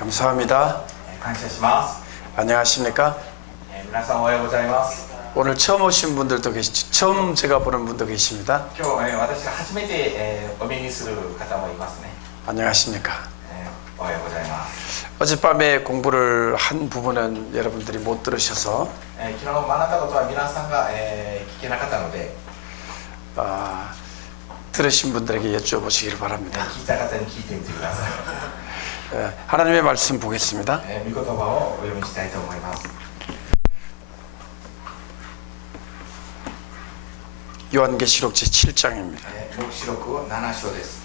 감사합니다. 感謝します。 안녕하십니까? 皆さんおはようございます。 오늘 처음 오신 분들도 계시죠. 처음 제가 보는 분도 계십니다. 今日、私が初めて、お目にする方もいますね。 안녕하십니까? おはようございます。 어젯밤에 공부를 한 부분은 여러분들이 못 들으셔서 昨日学んだことは皆さんが、聞けなかったので、 들으신 분들에게 여쭤보시기를 바랍니다. 聞いた方に聞いてみてください。 하나님의 말씀 보겠습니다. 御言葉をお読みしたいと思います。 요한계시록 제7장입니다. 黙示録7章です。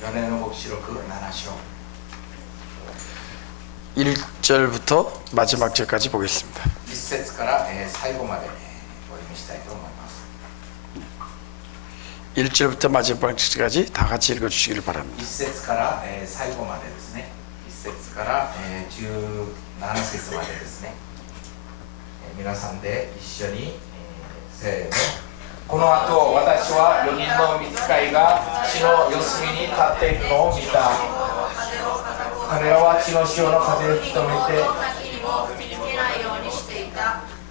ヨネの黙示録7章 1절부터 마지막 절까지 보겠습니다. 1節から、最後まで、お読みしたいと思います。 1절부터 마지막 절까지 다 같이 읽어주시기를 바랍니다. 1節から、最後までですね。1節から、17節までですね。皆さんで一緒に、せーの。この後私は4人の御使いが地の四隅に立っているのを見た。彼らは地の潮の風を引き止めて、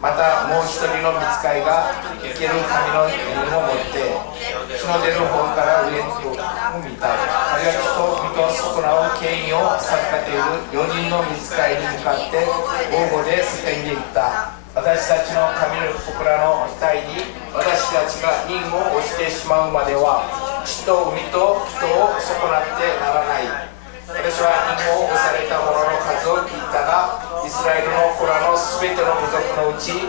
またもう一人の御使いが生ける神の犬を持って地の出る方から上に見た。彼は地と身と損なう権威を授かっている4人の御使いに向かって大声で叫んでいった。私たちの神の僕らの額に私たちが印を押してしまうまでは地と海と人を損なってならない。私は印を押された者の数を聞いたが、イスラエルの子らのすべての部族のうち印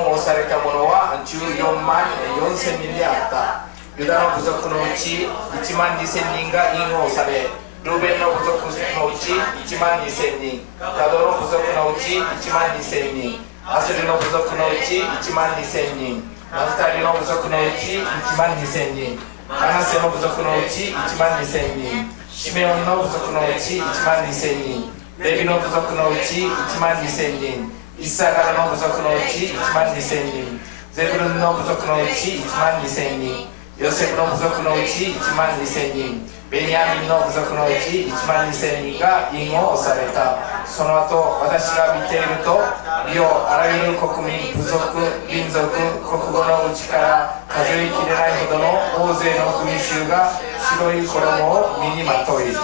を押された者は14万4千人であった。ユダの部族のうち1万2千人が印を押され、ルーベンの部族のうち1万2千人、ガドの部族のうち1万2千人、アセルの部族のうち1万2千人、ナフタリの部族のうち1万2千人、マナセの部族のうち1万2千人、シメオンの部族のうち1万2千人、レビの部族のうち1万2千人、イッサガルの部族のうち1万2千人、ゼブルンの部族のうち1万2千人、ヨセフの部族のうち1万2千人、ベニヤミンの部族のうち1万2千人が印を押された。その後私が見ていると、見よあらゆる国民、部族、民族、国語のうちから数えきれないほどの大勢の群衆が白い衣を身にまとい、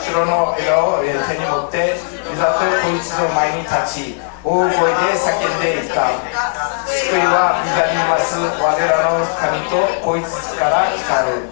白の枝を手に持っていざとこいつの前に立ち、大声で叫んでいった。救いは御座にいます我らの神とこいつから来たる。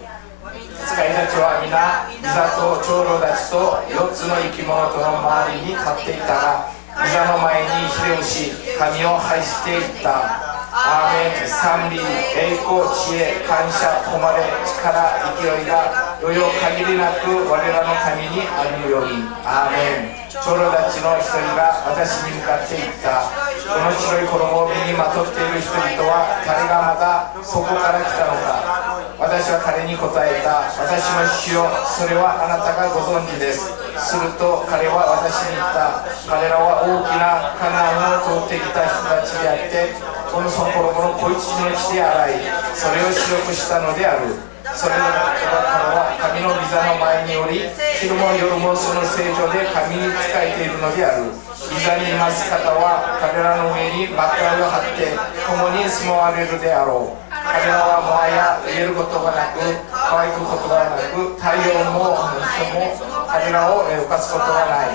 使いたちは皆イザと長老たちと4つの生き物との周りに立っていたが、イザの前にひれ伏し神を拝していった。アーメン。賛美、栄光、知恵、感謝、誉れ、力、勢いが余裕限りなく我らの神にあるように。アーメン。長老たちの一人が私に向かって言った。この白い衣を身にまとっている人々は誰がまたそこから来たのか。私は彼に答えた。私の主よ、それはあなたがご存知です。すると彼は私に言った。彼らは大きなカナンを通ってきた人たちであって、このその衣の小一の血で洗い、それを白くしたのである。それから彼は神の御座の前におり、昼も夜もその聖所で神に仕えているのである。御座にいます方は彼らの上に幕屋を張って共に住まわれるであろう。彼らはもはや言えることがなく、乾くことがなく、太陽も人も彼らを浮かすことがない。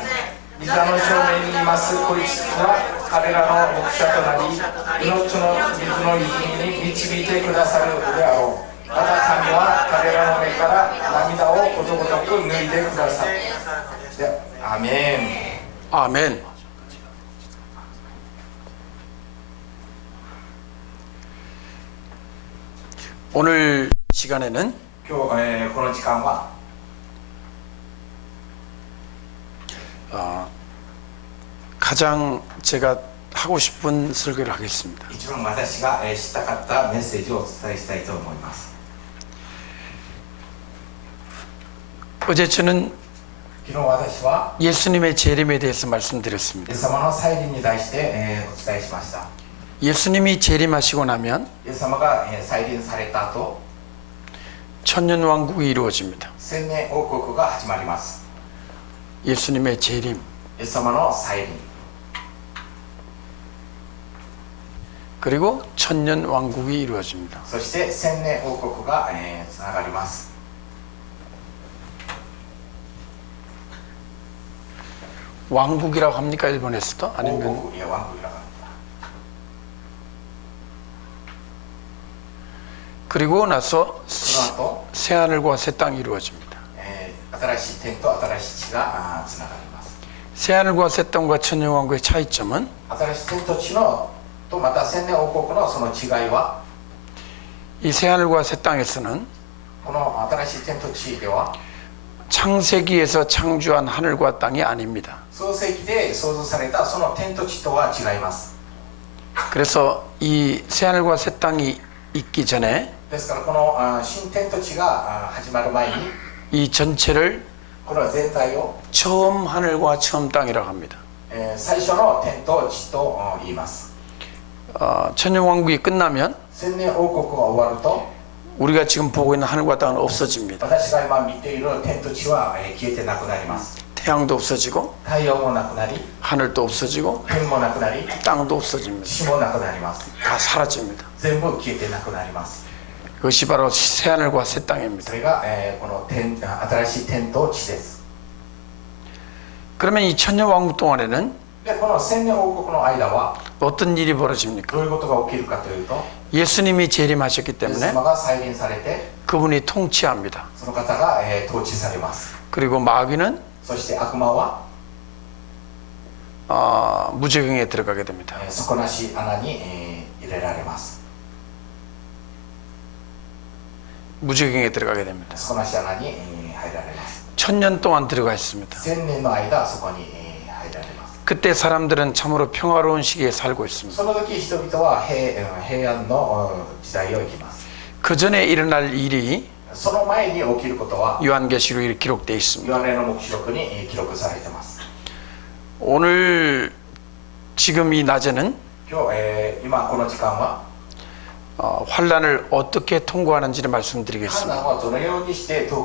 御座の正面にいます子羊は彼らの牧者となり、命の水の泉に導いてくださるであろう。また神は彼らの目から涙をことごとく脱いでくださる。アーメン。 아멘. 오늘 시간에는 今日、この時間は 가장 제가 하고 싶은 설교를 하겠습니다. 一番私が、したかったメッセージをお伝えしたいと思います。 어제 저는 昨日私は 예수님의 재림에 대해서 イエ 말씀드렸습니다. ス様の再臨に対して、お伝えしました。 예수님이 재림하시고 나면 イエス様が、再臨された後、 천년왕국이 이루어집니다. 千年王国が始まります。 예수님의 재림, イエス様の再臨、 그리고 천년 왕국이 이루어집니다. そして千年王国がつながります。 왕국이라고 합니까 일본에서도? 王 아니면 国、いや王国だから。 그리고 나서 その後、 새 하늘과 새 땅이 이루어집니다. 新しい天と新しい地がつながります。 새 하늘과 새 땅과 천년 왕국의 차이점은 新しい天と地のとまた千年王国のその違いは、 이 새 하늘과 새 땅에서는 この新しい天と地では 창세기에서 창조한 하늘과 땅이 아닙니다. 創世記で創造されたその天と地とは違います。 그래서 이 새 하늘과 새 땅이 있기 전에 ですからこの新天と地が始まる前に 이 전체를 この全体を 처음 하늘과 처음 땅이라고 합니다. 最初の天と地と言います。 천년 왕국이 끝나면 千年王国が終わると 우리가 지금 보고 있는 하늘과 땅은 없어집니다. 私が今見ている天と地は消えてなくなります。 태양도 없어지고 太陽もなくなり 하늘도 없어지고 天もなくなり 땅도 없어집니다. 地もなくなります。 다 사라집니다. 全部消えてなくなります。 그것이 바로 새 하늘과 새 땅입니다. それがこの新しい天と地です。 그러면 이 천년 왕국 동안에는 でこの千年王国の間は 어떤 일이 벌어집니까? どういうことが起きるかというと、 예수님이 재림하셨기 イエス 때문에 様が再臨されて 그분이 통치합니다. その方が統治されます。 그리고 마귀는 そして悪魔は 무적응에 들어가게 됩니다. 底なし穴に入れられます。 무적응에 들어가게 됩니다. 底なし穴に入られます。 천년 동안 들어가 있습니다. 千年の間そこに入られます。 그때 사람들은 참으로 평화로운 시기에 살고 있습니다. その時人々は平安の時代を生きます。 그 전에 일어날 일이 その前に起きることは 요한계시록에 기록되어 있습니다. ヨハネの黙示録に記録されています。 오늘 지금 이 낮에는 今日、今この時間は 환란을 어떻게 통과하는지를 判 말씀드리겠습니다. 断はどのようにして通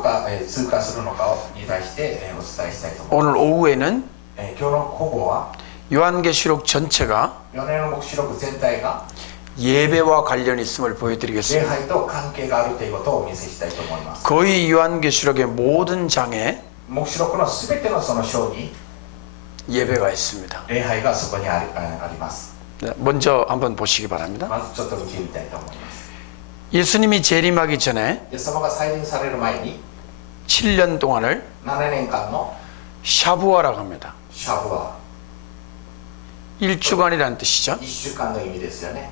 過するのかに対してお伝えしたいと思います。 오늘 오후에는 今日の午後は 요한계시록 전체가 ヨハネの黙示録全体が 예배와 관련이 있음을 礼 보여드리겠습니다. 拝と関係があるということをお見せしたいと思います。 거의 요한계시록의 모든 장에 黙示録のすべてのその章に 예배가 있습니다. 礼拝がそこにあります。 네, 먼저 한번 보시기 바랍니다. まずちょっと見てみたいと思います。 예수님이 재림하기 전에 イエス様が再臨される前に 7년 동안을 7年間の 샤부아라고 합니다. シャブは 일주간이라는 뜻이죠. 1週間の意味ですよね。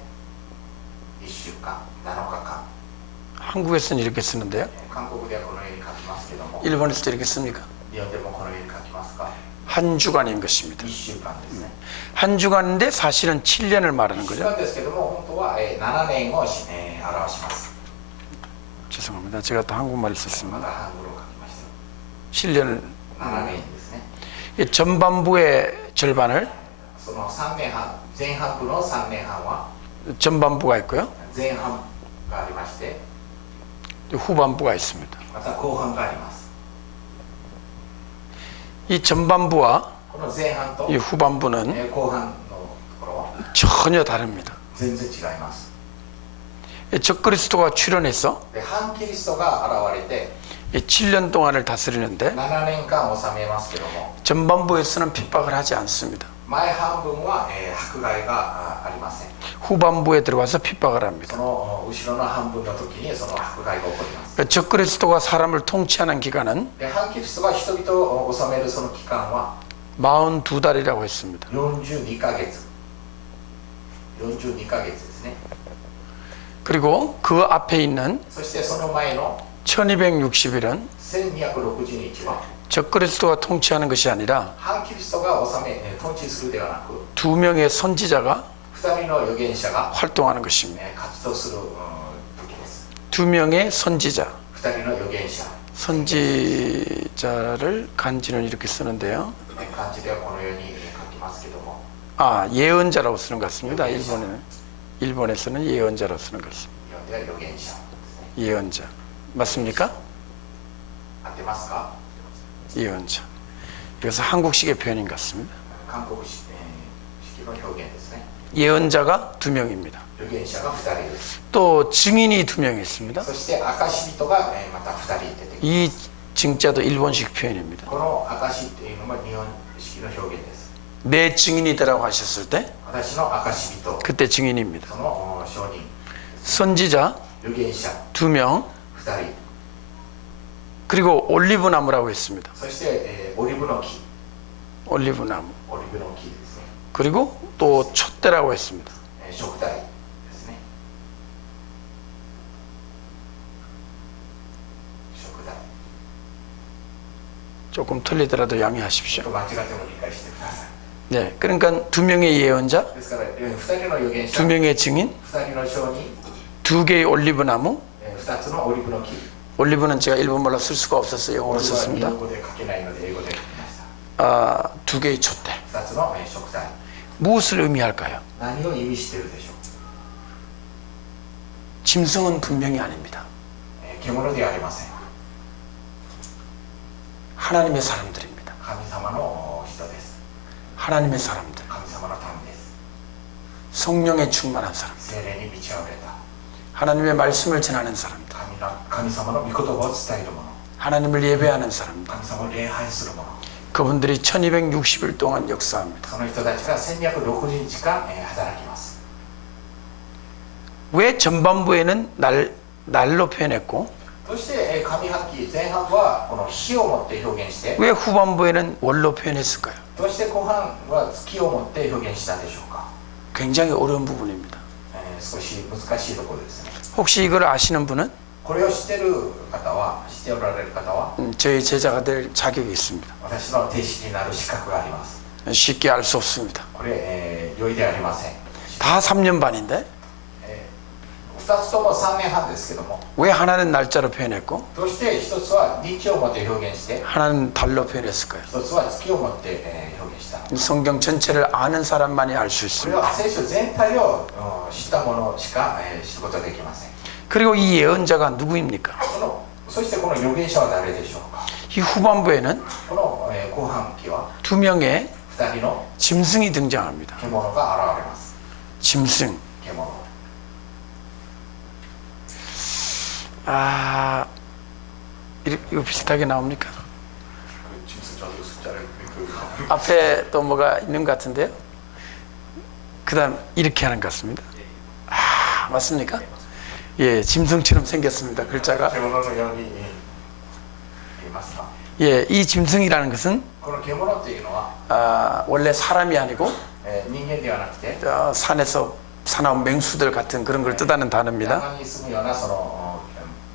1週間、7日間。 한국에서는 이렇게 쓰는데요. 韓国ではこのように書きますけども、 일본에서도 이렇게 씁니까? 日本でもこのように書きますか。 한 주간인 것입니다. 1週間ですね。 한 주간인데 사실은 7년을 말하는 1週 거죠. 間ですけども、本当は7年を表します。 죄송합니다. 제가 또 한국말을 ま 썼습니다. たハングルを書きまし 7년을 た。7年ですね。 이 전반부의 절반을 その3年半、前半部の3年半は 전반부가 있고요. 前半がありまして、 후반부가 있습니다. また後半があります。 이 전반부와 この前半と 이 후반부는 後半のところは 전혀 다릅니다. 全然違います。 적그리스도가 출현해서 で、反キリストが現れて 7년 동안을 다스리는데 7年間治めますけども、 전반부에서는 핍박을 하지 않습니다. 前半分は迫害がありません。 후반부에 들어와서 핍박을 합니다. その後ろの半分の時にその迫害が起こります。 적그리스도가 사람을 통치하는 기간은 で、反キリストが人々を治めるその期間は 42달이라고 했습니다. 42ヶ月。42ヶ月ですね。 그리고 그 앞에 있는 そしてその前の 1260일은 1260日は 적그리스도가 통치하는 것이 아니라 反キリストが統治するではなく、 두 명의 선지자가 2人の預言者が 활동하는 것입니다. 活動する時です。 두 명의 선지자, 2人の預言者。 선지자를 간지는 이렇게 쓰는데요. 漢字ではこのように書きますけども、 예언자라고 쓰는 것 같습니다. 일본에서는 예언자라고 쓰는 것 같습니다. 日本では預言者ですね。 예언자 맞습니까? 合ってますか？ 예언자. 그래서 한국식의 표현인 것 같습니다. 韓国式、式の表現ですね。 예언자가 2명입니다. 預言者が2人です。 또 증인이 2명 있습니다. そして証人が、また2人出てきます。 이 증자도 일본식 표현입니다. この証というのが日本式の表現です。 내 증인이다라고 하셨을 때 私の証人、 그때 증인입니다. その証人、 선지자 預言者 2명 2人、 그리고 올리브나무라고 했습니다. そして、オリーブの木、 올리브나무 オリーブの木ですね。 그리고 또 촛대라고 했습니다. 食材ですね。食材。 조금 틀리더라도 ちょっ 양해하십시오. と間違っても理解してください。 네, 그러니까 2명의 예언자, ですから、2人の預言者、 2명의 증인, 2人の証人、 2개의 올리브나무. 2つのオリーブの木。 올리브는 제가 일본말로 쓸 수가 없어서 こ 영어로 れは日 썼습니다. 本語で書けないので英語で書きました。 2개의 촛대. 2つの食材。 무엇을 의미할까요? 何を意味しているでしょう。 짐승은 분명히 아닙니다. 獣ではありません。 하나님의 사람들입니다. 神様の人です。 하나님의 사람들. 神様の民です。 성령에 충만한 사람. 精霊に満ち溢れた 하나님의 말씀을 전하는 사람들. 神様の御言葉を伝える者、 하나님을 예배하는 사람들. 神様を礼拝する者、 그분들이 1260일 동안 역사합니다. その人たちが1260日間働きます。 왜 전반부에는 날로 표현했고 そして上半期前半はこの日をもって表現して、 왜 후반부에는 월로 표현했을까요? そして後半は月をもって表現したでしょうか。 굉장히 어려운 부분입니다. 少し難しいところですね。 혹시 이걸 아시는 분은 これを知ってる方は、知っておられる方は、 저희 제자가 될 자격이 있습니다. 私の弟子になる資格があります。 쉽게 알 수 없습니다. これ、容易ではありません。 다 3년 반인데 2つとも3年半ですけども、 왜 하나는 날짜로 표현했고 どうして1つは日をもって表現して、 하나는 달로 표현했을까요? 1つは月をもって表現したの。 성경 전체를 아는 사람만이 알 수 これ 있습니다. は聖書全体を知ったものしか知ることができません。 그리고 이 예언자가 누구입니까? そしてこの預言者は誰でしょうか。 이 후반부에는 この後半期は 2명의 2人の 짐승이 등장합니다. 獣が現れます。 짐승. 獣。 이거 비슷하게 나옵니까? 앞에 또 뭐가 있는 것 같은데요? 그 다음 이렇게 하는 것 같습니다. 맞습니까? 예, 짐승처럼 생겼습니다. 글자가. 獣のように見えますか。 예, 이 짐승이라는 것은 この獣というのは 원래 사람이 아니고 人間ではなくて、 산에서 사나운 맹수들 같은 그런 걸 뜻하는 단어입니다. 山に住むようなその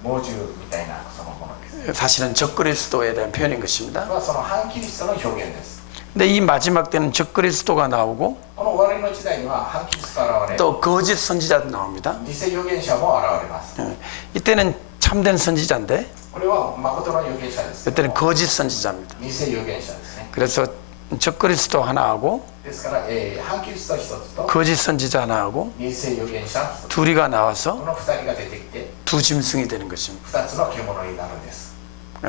猛獣みたいなそのものです。 사실은 적그리스도에 대한 표현인 것입니다. それはその反キリストの表現です。 근데 이 마지막 때는 적그리스도가 나오고 この終わりの時代には反キリストが現れ、 또 거짓 선지자도 나옵니다. 偽預言者も現れます。 이때는 참된 선지자인데 これは誠の預言者です。 이때는 거짓 선지자입니다. 偽預言者ですね。 그래서 적그리스도 하나 하고 ですから、反キリスト一つと 거짓 선지자 하나 하고 偽預言者一つ、 둘이가 こ 나와서 の二人が出てきて 두 짐승이 되는 것입니다. 二つの獣になるんです。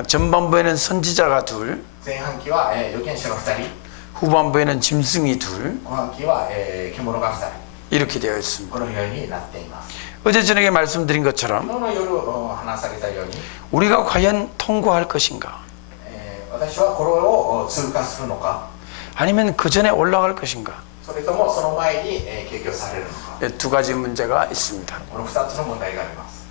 전반부에는 선지자가 둘, 前半期は預言者が二人、 후반부에는 짐승이 둘, 後半期は獣が二人、 이렇게 되어 있습니다. このようになっています。 어제 저녁에 말씀드린 昨 것처럼 日の夜話されたように、 우리가 과연 통과할 것인가? 私はこれを通過するのか、 아니면 그 전에 올라갈 것인가? それともその前に提供されるのか、 두 가지 문제가 있습니다. この二つの問題があります。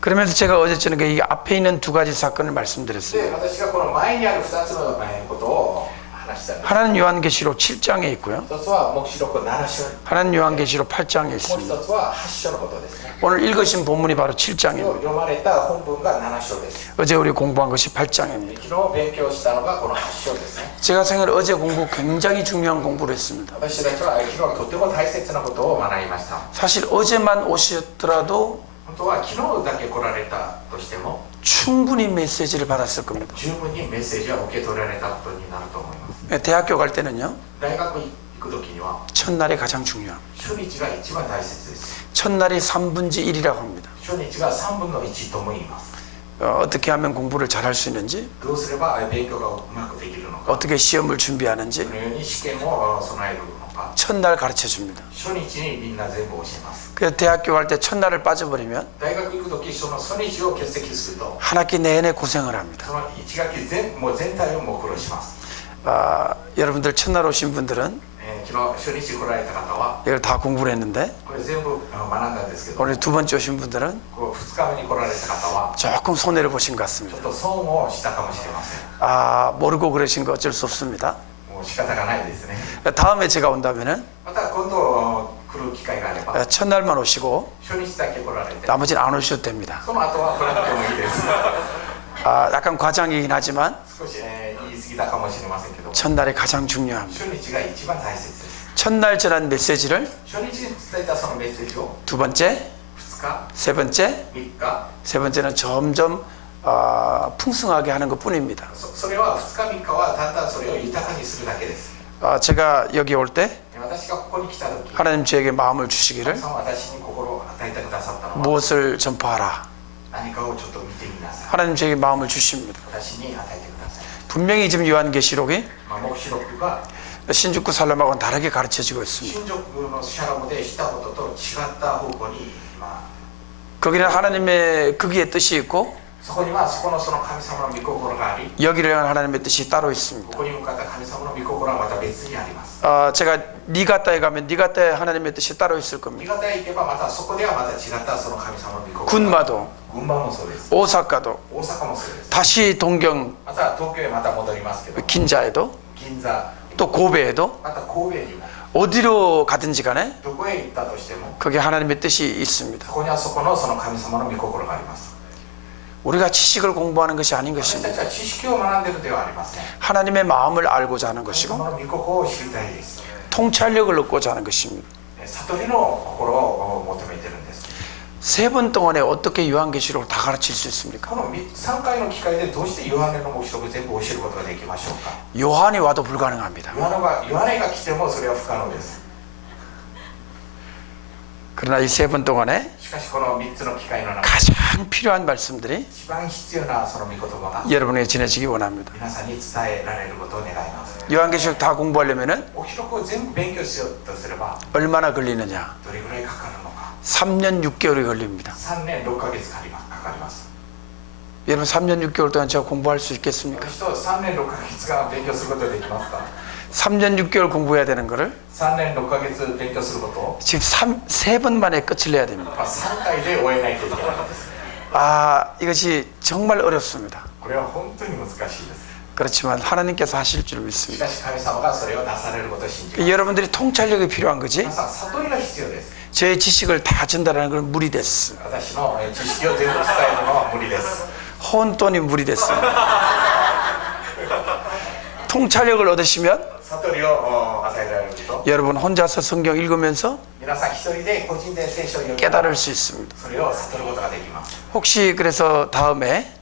그러면서 제가 어제 저녁에 이 앞에 있는 두 가지 사건을 で、 말씀드렸습니다. 私がこの前にある二つのことを話したんです。 하나는 요한계시록 7장에 있고요. 一つは黙示録7章、 하나는 요한계시록 8장에 もう 있습니다. 一つは8章のことですね。 오늘 읽으신 본문이 바로 7장입니다. 読まれた本文が7章です。 어제 우리 공부한 것이 8장입니다. 昨日勉強したのがこの8章ですね。 제가 생각에 어제 공부 굉장히 중요한 공부를 했습니다. 私たちは昨日とても大切なことを学びました。 사실 어제만 오셨더라도 本当は昨日だけ来られたとしても 충분히 메시지를 받았을 겁니다. 十分にメッセージは受け取られたことになると思います。 대학교 갈 때는요, 大学行く時には 첫날이 가장 중요합니다. 初日が一番大切です。 첫날이 3분의 1이라고 합니다. 初日が3分の1とも言います。 어떻게 하면 공부를 잘할 수 있는지, どうすれば勉強がうまくできるのか、 어떻게 시험을 준비하는지 どのように試験を備えるのか、 첫날 가르쳐 줍니다. 初日にみんな全部教えます。 그래서 대학교 갈 때 첫날을 빠져버리면 大学行く時その初日を欠席すると 한 학기 내내 고생을 합니다. その1学期もう全体をもう苦労します。 여러분들 첫날 오신 분들은 昨日初日来られた方は 이걸 다 공부를 했는데 これ全部学んだんですけど、 오늘 두 번째 오신 분들은 こう2日目に来られた方は 조금 손해를 보신 것 ちょ 같습니다. っと損をしたかもしれません。 모르고 그러신 거 어쩔 수 없습니다. もう仕方がないですね。 다음에 제가 온다면은 また今度来る機会があれば 첫날만 오시고 初日だけ来られて、 나머지는 안 오셔도 됩니다. その後は来なくてもいいです。 약간 과장이긴 하지만 少し、言い過ぎたかもしれませんけど、 첫날이 가장 중요합니다. 初日が一番大切です。 첫날 전한 메시지를 初日に伝えたそのメッセージを 두 번째, 2日、 세 번째, 3日、 세 번째는 점점 풍성하게 하는 것 뿐입니다. それは2日3日はだんだんそれを豊かにするだけです。 제가 여기 올 때 私がここに来た時、 하나님 저에게 마음을 주시기를 神様は私に心を与えてくださったのは 무엇을 전파하라. 何かをちょっと見てみなさい。 하나님 저에게 마음을 주십니다. 私に与えてください。 분명히 지금 요한계시록이 黙示録が 신주쿠 살람하고는 다르게 가르쳐지고 있습니다. 新宿のシャロムでしたことと違った方向に今、 거기는 하나님의 거기에 뜻이 있고 そこにはそこのその神様の御心があり、 여기를 향한 하나님의 뜻이 따로 있습니다. ここに向かった神様の御心はまた別にあります。 제가 니가타에 가면 니가타에 하나님의 뜻이 따로 있을 新 겁니다. 潟へ行けばまたそこではまた違ったその神様の御心。 군마도 群馬もそうです。 오사카도 大阪もそうです。 다시 동경 また東京へまた戻りますけど、 긴자에도 銀座、 또 고베에도 また神戸にも 어디로 가든지 간에 どこへ行ったとしても、 거기 하나님의 뜻이 있습니다. そこにはそこのその神様の御心があります。 우리가 지식을 공부하는 것이 아닌 私た 것입니다. ちは知識を学んでいるではありません。 하나님의 마음을 알고자 하는 神 것이고 様の御心を知りたいです。 통찰력을 얻고자 하는 것입니다. 悟りの心を求めてるんです。 세 번 동안에 어떻게 요한계시록을 다 가르칠 수 있습니까? この3回の機会でどうしてヨハネの黙示録全部教えることができましょうか。 요한이 와도 불가능합니다. ヨハネが来てもそれは不可能です。 그러나 이 세 번 동안에 しかしこの3つの機会の中で 가장 필요한 말씀들이 一番必要なその御言葉が 여러분에게 전해지기 원합니다. 皆さんに伝えられることを願います。 요한계시록 다 공부하려면 黙示録を全部勉強しようとすれば 얼마나 걸리느냐? どれぐらいかかるのか。 3년 6개월이 걸립니다. 3年6ヶ月かかります。 여러분 3년 6개월 동안 제가 공부할 수 있겠습니까? 私と3年6ヶ月間勉強することができますか。 3년 6개월 공부해야 되는 거를 3年6ヶ月勉強することを 지금 3번 만에 끝을 내야 됩니다. 3回で終えないといけないんです。 이것이 정말 어렵습니다. これは本当に難しいです。 그렇지만 하나님께서 하실 줄 し 믿습니다. かし神様がそれをなされることを信じます。 여러분들이 통찰력이 필요한 거지 皆さん悟りが必要です。 제 지식을 다 전달하는 건 무리 됐어. 私の知識を全部伝えるのは無理です。 혼돈이 무리 됐습니다. 통찰력을 얻으시면 悟りを与えられると、 여러분 혼자서 성경 읽으면서 皆さん一人で個人で聖書を読み 깨달을 수 있습니다. それを悟ることができます。 혹시 그래서 다음에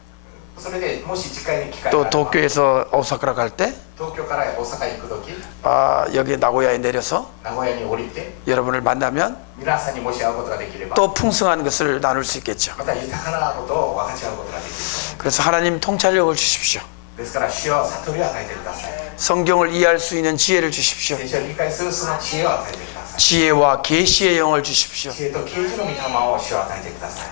それでもし次回に機会があ 또 れば、 도쿄에서 오사카로 갈 때 東京から大阪に行くとき、 여기 나고야에 내려서 名古屋に降りて 여러분을 만나면 皆さんにもし会うことができれば、 또 풍성한 것을 나눌 수 있겠죠. また豊かなことを分かち合うことができると思います。 그래서 하나님 통찰력을 주십시오. ですから主よ悟りを与えてください。 성경을 이해할 수 있는 지혜를 주십시오. 聖書を理解するその知恵を与えてください。 지혜와 계시의 영을 주십시오. 知恵と啓示の御霊を主を与えてください。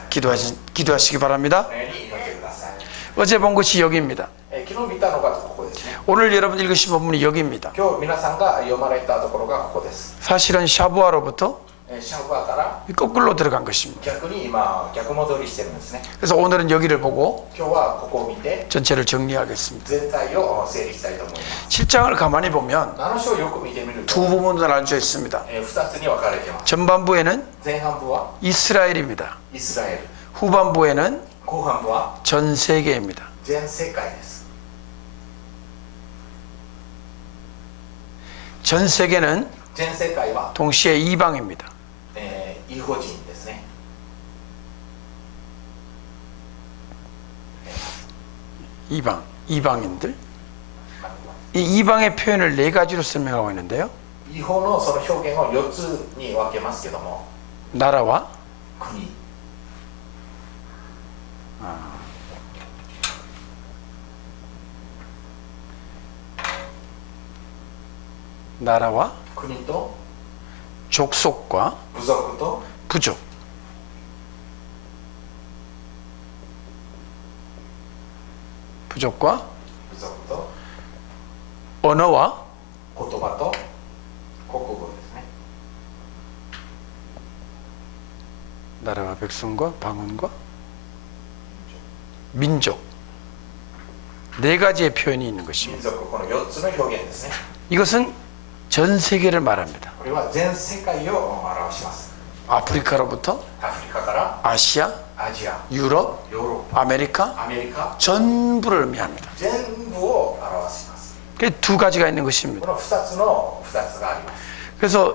기도하시기 바랍니다. このように祈ってください。 어제 본 것이 여기입니다. 昨日見たのがここですね。 오늘 여러분 읽으신 본문이 여기입니다. 今日皆さんが読まれたところがここです。 사실은 샤부아로부터 シャバーから 거꾸로 들어간 것입니다. 逆に今逆戻りしてるんですね。 그래서 오늘은 여기를 보고 今日はここを見て 전체를 정리하겠습니다. 全体を整理したいと思います。 7장을 가만히 보면 7章をよく見てみると 두 부분으로 나눠져 있습니다. 2つに分かれています。 전반부에는 前半部は 이스라엘입니다. イスラエル、 후반부에는 後半部は 전 세계입니다. 全世界です。 전 세계는 全世界は、 동시에 이방입니다. 異邦人ですね。 이방인들. 이 이방의 표현을 네 가지로 설명하고 있는데요. 異邦のその表現を4つに分けますけども、 나라와 国、 나라와 国と 족속과 部族と 부족. 부족과 部族と 언어와 言葉と国語ですね。 나라와 백성과 방언과 민족. 네 가지의 표현이 있는 民 것입니다. 族、この4つの表現ですね。 이것은 전 세계를 말합니다. これは全世界を表します。 아프리카로부터 アフリカから 아시아, アジア、 유럽, ヨーロッ 아메리카 パ、アメリカ、 전부를 의미합니다. 全部を表します。 그게 두 가지가 있는 것입니다. この2つの2つがあります。 그래서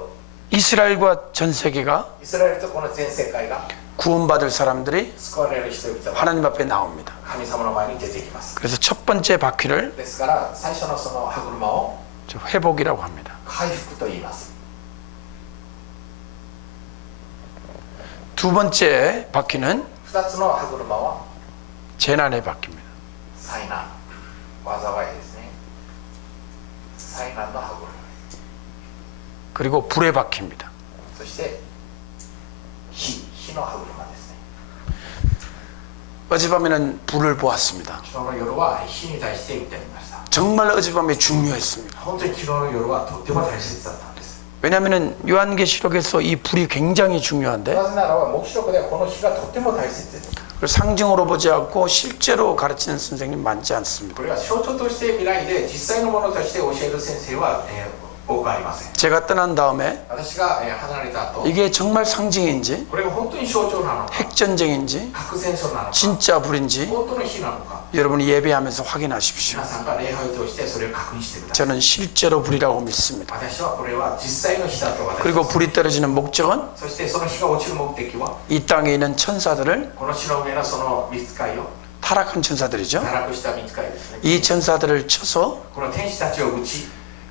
이스라엘과 전 세계가 イスラエルとこの全世界が 구원받을 사람들이 救われる人々が 하나님 앞에 나옵니다. 神様の前に出てきます。 그래서 첫 번째 바퀴를 ですから最初のその歯車を 회복이라고 합니다. 回復と言います。 두 번째 바퀴는 2つの歯車は 재난의 바퀴입니다. 災難、災いですね。災難の歯車、 그리고 불의 바퀴입니다. そして火の歯車ですね。 어젯밤에는 불을 보았습니다. 昨日の夜は火に対して見てみました。 정말 어젯밤에 중요했습니다. 本当に昨日の夜はとっても大切だったんです。 왜냐하면 요한계시록에서 이 불이 굉장히 중요한데 なぜならば黙示録ではこの火がとっても大切です。 그걸 상징으로 보지 않고 실제로 가르치는 선생님 많지 않습니다. これは象徴として見ないで実際のものとして教える先生は、多くありません。 제가 떠난 다음에 私が、離れた後、 이게 정말 상징인지 これが本当に象徴なのか、 핵전쟁인지 核戦争なのか、 진짜 불인지 本当の火なのか、 여러분이 예배하면서 확인하십시오. 皆さんが礼拝を通してそれを確認してください。 저는 실제로 불이라고 믿습니다. 私はこれは実際の火だと私は 그리고 불이 떨어지는 목적은 そしてその火が落ちる目的は 이 땅에 있는 천사들을 この地の上のその御使いを 타락한 천사들이죠. 堕落した御使いですね。 이 천사들을 쳐서 この天使たちを打ち、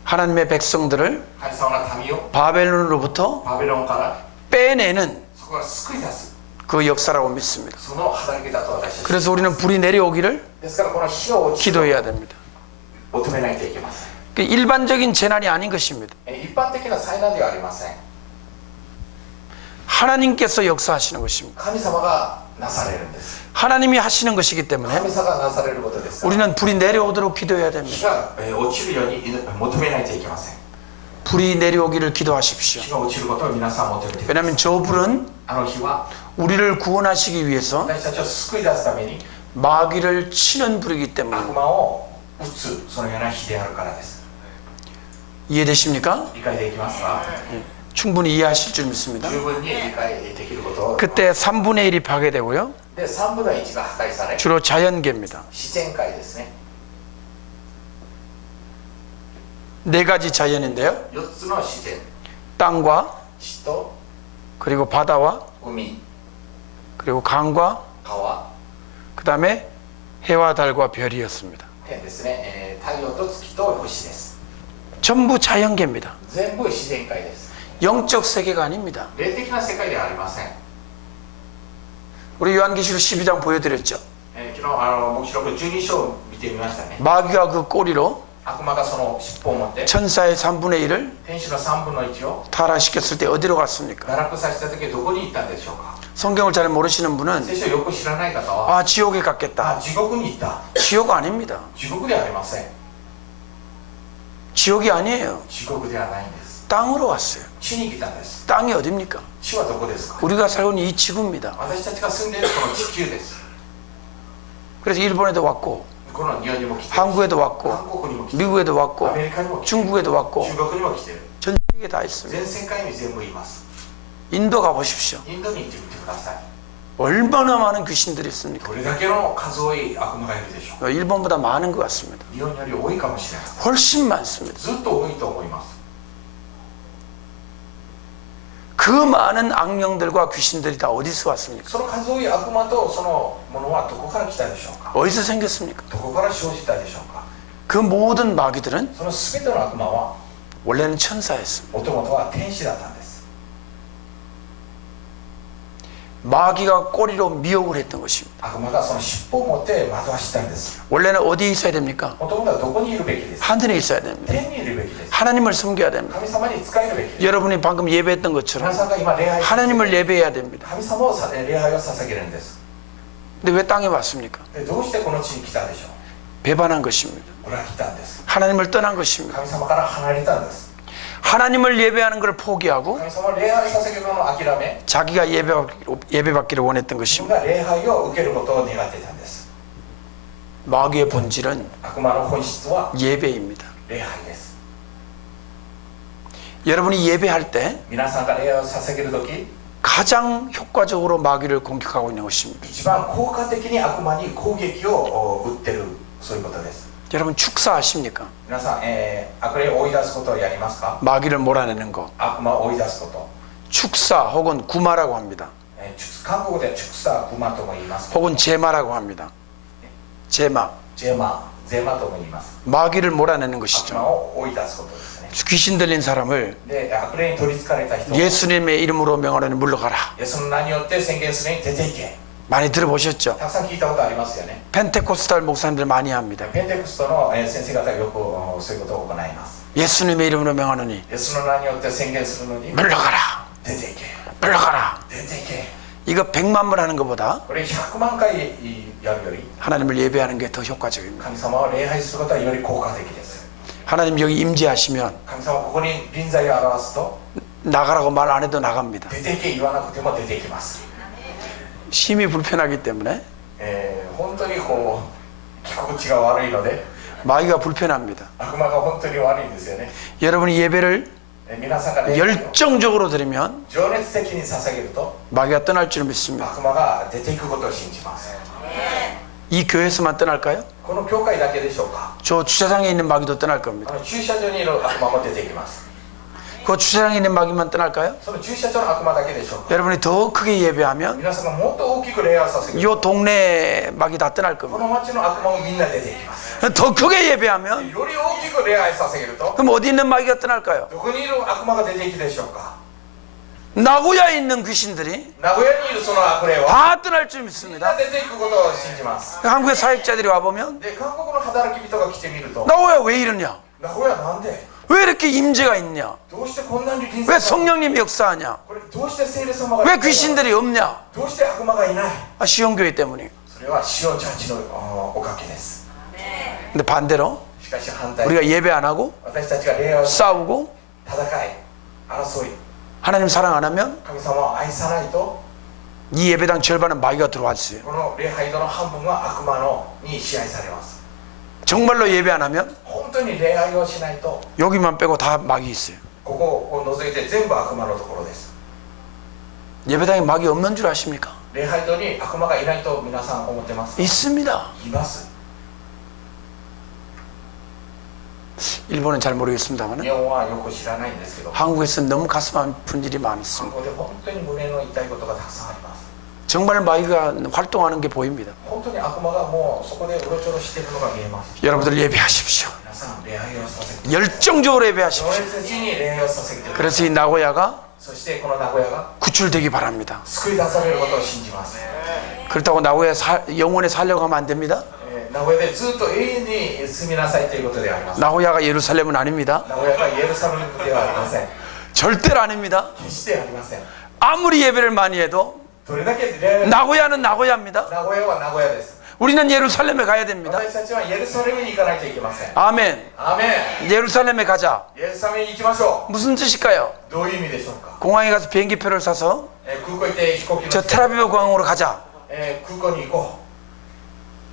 하나님의 백성들을 神様の民を 바벨론으로부터 バベロンから 빼내는 そこから救い出す、 그 역사라고 믿습니다. その働きだと私たち。 그래서 우리는 불이 내려오기를 ですからこの火が落ちる 기도해야 됩니다. 求めないといけません。 그 일반적인 재난이 아닌 것입니다. 一般的な災難ではありません。 하나님께서 역사하시는 것입니다. 神様がなされるんです。 하나님이 하시는 것이기 때문에 神様がなされることですから、 우리는 불이 내려오도록 기도해야 火 됩니다. が落ちるように求めないといけません。 불이 내려오기를 기도하십시오. 火が落ちることを皆さん求めてください。 왜냐하면 저 불은 あの火は 우리를 구원하시기 위해서 私たちを救い出すために 마귀를 치는 불이기 때문에 悪魔を打つそのような火であるからです。 이해되십니까? 理解できますか？ 충분히 이해하실 줄 믿습니다. 十分に理解できることを。 그때 3분의 1이 파괴되고요. で3分の1が破壊され、 주로 자연계입니다. 自然界ですね。 네 가지 자연인데요. 4つの自然、 땅과 地と 그리고 바다와 海、 그리고 강과 川、 그 다음에 해와 달과 별이었습니다. 天ですね。太陽と月と星です。 전부 자연계입니다. 全部自然界です。 영적 세계가 아닙니다. 霊的な世界ではありません。 우리 요한계시록 12장 보여드렸죠. 昨日黙示録12章を見てみましたね。 마귀가 그 꼬리로 悪魔がその尻尾を持って 천사의 3분의 1을 天使の3分の1を 타락시켰을 때 어디로 갔습니까? 堕落させた時どこに行ったんでしょうか。 성경을 잘 모르시는 분은 聖書をよく知らない方は、 아 지옥에 갔겠다. 地獄に行った。 지옥 아닙니다. 地獄ではありません。 지옥이 아니에요. 地獄ではないんです。 땅으로 왔어요. 地に来たんです。 땅이 어딥니까? 地はどこですか？ 우리가 살고 있는 이 지구입니다. 私たちが住んでいるこの地球です。 그래서 일본에도 왔고 この日本にも来てるし、 한국에도 왔고 韓国にも来てる、 미국에도 ア 왔고 メリカにも来てる、 중국에도 왔고 中国にも来てる、 전 세계에 다 있습니다. 全世界に全部います。 인도 가보십시오. インドに行ってみてください。 얼마나 많은 귀신들이 있습니까? どれだけの数多い悪魔がいるでしょう。 일본보다 많은 것 같습니다. 日本より多いかもしれません。 훨씬 많습니다. ずっと多いと思います。 그 많은 악령들과 귀신들이 다 어디서 왔습니까? その数多い悪魔とそのものはどこから来たでしょうか。 어디서 생겼습니까? どこから生じたでしょうか。 그 모든 마귀들은 その全ての悪魔は 원래는 천사였습니다. もともとは天使だったんです。 마귀가 꼬리로 미혹을 했던 것입니다. 悪魔がその尻尾を持って惑わしたんです。 원래는 어디에 있어야 됩니까? 本当はどこにいるべきですか。 하늘에 있어야 됩니다. 天にいるべきです。 하나님을 섬겨야 됩니다. 神様に仕えるべきです。 여러분이 방금 예배했던 皆 것처럼 さんが今礼拝 하나님을 예배해야 됩니다. 神様を礼拝を捧げるんです。 근데 왜 땅에 왔습니까? でどうしてこの地に来たでしょう。 배반한 것입니다. 裏切ったんです。 하나님을 떠난 것입니다. 神様から離れたんです。 하나님을 예배하는 것을 포기하고 神様を礼拝捧げるのを諦め、 자기가 예배받기를 원했던 自分 것입니다. が礼拝を受けることを願っていたんです。 마귀의 본질은 悪魔の本質は 예배입니다. 礼拝です。 여러분이 예배할 때 皆さんが礼拝を捧げるとき、 가장 효과적으로 마귀를 공격하고 있는 것입니다. 一番効果的に悪魔に攻撃を打ってる、そういうことです。 여러분 축사하십니까? 皆さん、悪霊を追い出すことをやりますか。 마귀를 몰아내는 거. 悪魔を追い出すこと。 축사 혹은 구마라고 합니다. 韓国では畜サクマとも言います。 혹은 제마라고 합니다. 제마. ゼマとも言います。 마귀를 몰아내는 悪 것이죠. 魔を追い出すことですね。 귀신 들린 사람을 で、悪霊に取りつかれた人を 예수님의 이름으로 명하노니 물러가라. その名によって宣言するに出ていけ。 많이 들어보셨죠? たくさん聞いたことありますよね。 펜테코스탈 목사님들 많이 합니다. ペンテコストの先生方がよくそういうことを行います。 예수님의 이름으로 명하노니 イエスの名によって宣言するのに 물러가라. 出ていけ。 물러가라. 出ていけ。 이거 100만 번 하는 것보다 これ100万回やるより 하나님을 예배하는 게 더 효과적입니다. 神様を礼拝することはより効果的です。 하나님 여기 임재하시면 神様ここに臨在を表すと 나가라고 말 안 해도 나갑니다. 出ていけ言わなくても出ていきます。 심히 불편하기 때문에 本当にこう聞き口が悪いので 마귀가 불편합니다. 悪魔が本当に悪いんですよね。 여러분이 예배를 皆さんが礼拝を 열정적으로 드리면 情熱的に捧げると 마귀가 떠날 줄 믿습니다. 悪魔が出ていくことを信じます。 이 교회에서만 떠날까요? この教会だけでしょうか。 저 주차장에 있는 마귀도 떠날 겁니다. 駐車場にいる悪魔も出てきます。 그 주차장에 있는 마귀만 떠날까요? その駐車場の悪魔だけでしょうか。 여러분이 더 크게 예배하면 皆さんがもっと大きく礼拝を捧げる 이 동네 마귀 다 떠날 こ 겁니다. の町の悪魔もみんな出てきます。 더 크게 예배하면 より大きく礼拝を捧げると 그럼 어디 있는 마귀가 떠날까요? どこにいる悪魔が出ていくでしょうか。 나고야에 있는 귀신들이 名古屋にいるその悪霊は 다 떠날 줄 みんな 믿습니다. 出ていくことを信じます。 한국의 사역자들이 와보면 で、韓国の働き人が来てみると 나고야 왜 이러냐? 名古屋なんで 왜 이렇게 임재가 있냐? どうしてこんなに臨 왜 在が 성령님이 역사하냐? これどうして聖霊様が 왜 いないの 귀신들이 없냐? どうして悪魔がいない。 아, 시온교회 때문이에요. それはシオンチャーチのおかげです。 근데 반대로 しかし反対 우리가 예배 안 하고 私たちが礼拝を 싸우고 戦い争い 하나님 사랑 안 하면 神様を愛さないと 이 예배당 절반은 마귀가 들어왔어요. この礼拝堂の半分は悪魔に支配されます。 정말로 예배 안 하면 本当に礼拝をしないと 여기만 빼고 다 마귀 있어요. ここを除いて全部悪魔のところです。 예배당에 마귀 없는 줄 아십니까? 礼拝堂に悪魔がいないと皆さん思ってますか。 있습니다. います。 일본은 잘 모르겠습니다만 日本はよく知らないんですけど、 한국에서는 너무 가슴 아픈 일이 韓 많습니다. 国で本当に胸の痛いことがたくさんあります。 정말 마귀가 활동하는 게 보입니다. 本当に悪魔がもうそこでうろちょろしているのが見えます。 여러분들 예배하십시오. 皆さん礼拝をさせて 열정적으로 情 예배하십시오. 熱的に礼拝を捧げてください。 그래서 이 나고야가 そしてこの名古屋が 구출되기 바랍니다. 救い出されることを信じます。 그렇다고 나고야 영원에 살려고 하면 안 됩니다. 名古屋でずっと永遠に住みなさいということであります。 나고야가 예루살렘은 아닙니다. 名古屋がイエルサレムではありません。 절대로 아닙니다. 決してありません。 아무리 예배를 많이 해도 どれだけ礼拝 나고야는 나고야입니다. 名古屋は名古屋です。 우리는 예루살렘에 가야 됩니다. 私たちはイエルサレムに行かないといけません。 아멘. アーメ 예루살렘에 가자. ン。イエルサレムに行きましょ 무슨 뜻일까요? う。どういう意味でしょうか。 공항에 가서 비행기표를 사서 空港行って飛行機の 저 테라비브 공항으로 가자. 空港に行こ